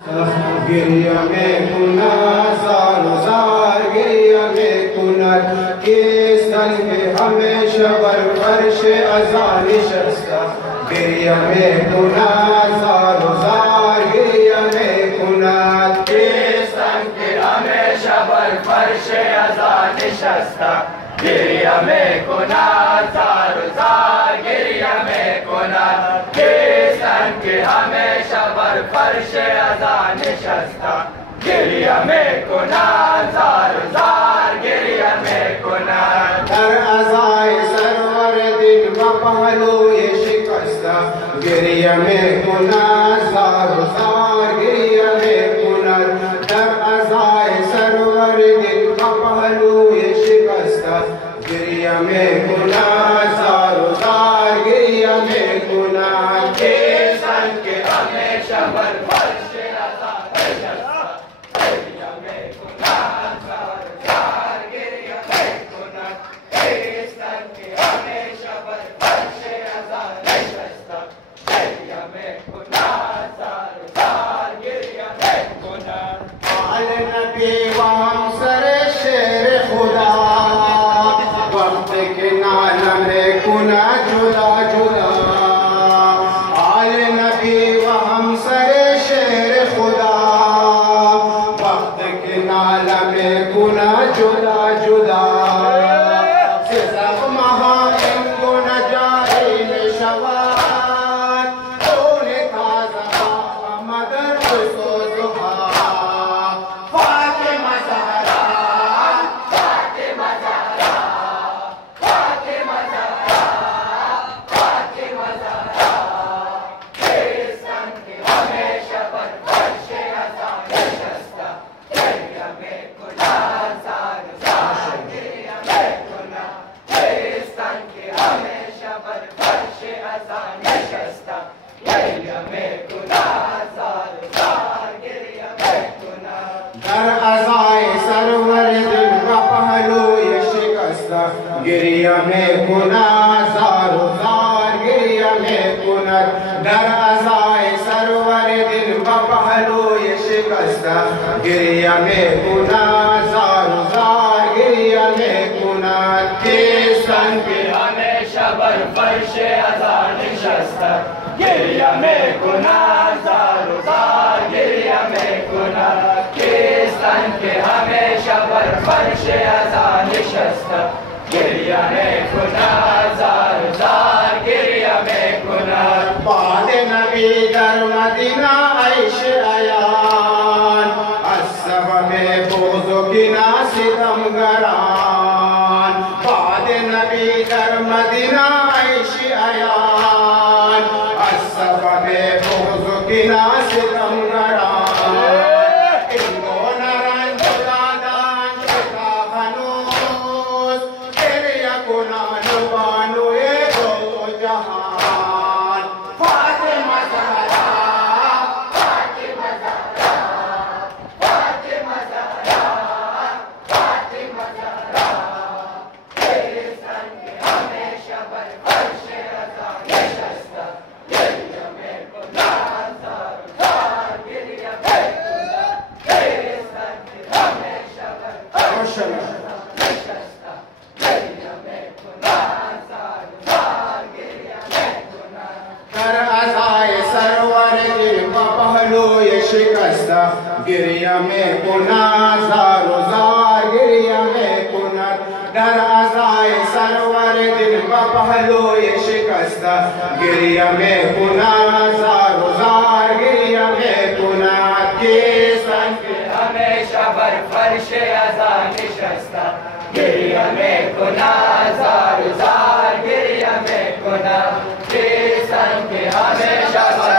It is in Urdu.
گریہ میں کنار زار و زار گریہ میں کنار کے سنگ ہمیشہ بر فرش ازا نشستہ گریہ میں کنار زار و زار گریہ میں کنار کے سنگ ہمیشہ بر فرش ازا نشستہ گریہ میں کنار زار و زار گریہ میں کنار کے سنگ ہمیشہ بر فرش ازا نشستہ گریہ میں کنار زار و زار گریہ میں کنار در ازائے سرور دل و پہلوئے شکستہ گریہ میں کنار زار و زار گریہ میں کنار در ازائے سرور دل و پہلوئے شکستہ گریہ میں کنار زار و زار گریہ میں کنار کے سنگ ہمیشہ بر فرش ازا نشستہ گریہ میں کنار زار و زار گریہ میں کنار کے سنگ ہمیشہ بر فرش ازا نشستہ گریہ میں کنار زار و زار گریہ میں کنار آل نبی و ہمسر شیر خدا وقت کے نالم کنا جدا جدا آل نبی و ہمسر شیر خدا وقت کے نالم کنا جدا جدا سزق مہارنگ و نجائل شواد دون تازہ مدر حسو زہا فاطمہ زہرا فاطمہ زہرا فاطمہ زہرا فاطمہ زہرا کے سنگ ہمیشہ بر فرش ازا نشستہ گریہ میں کنار زار و زار گریہ میں کنار کے سنگ ہمیشہ بر فرش ازا نشستہ گریہ میں کنار زار و زار گریہ میں کنار در ازائے سرور دل و پہلوئے شکستہ گریہ میں کنار زار و زار گریہ میں کنار در ازائے سرور دل و پہلوئے شکستہ گریہ میں کنار زار و زار گریہ میں کنار کے سنگ ہمیشہ بر فرش ازا نشستہ گریہ میں کنار زار و زار گریہ میں کنار کے سنگ ہمیشہ بر فرش ازا نشستہ گریہ میں کنار زار و زار گریہ میں کنار بعد نبی در مدینہ عیش عیان السبب بغض و کینہ ستم گران بعد نبی در مدینہ عیش عیان السبب بغض و کینہ ستم گران گریہ میں کنار زار و زار گریہ میں کنار در ازائے سرور دل و پہلوئے شکستہ گریہ میں کنار زار و زار گریہ میں کنار کے سنگ ہمیشہ بر فرش ازا نشستہ گریہ میں کنار زار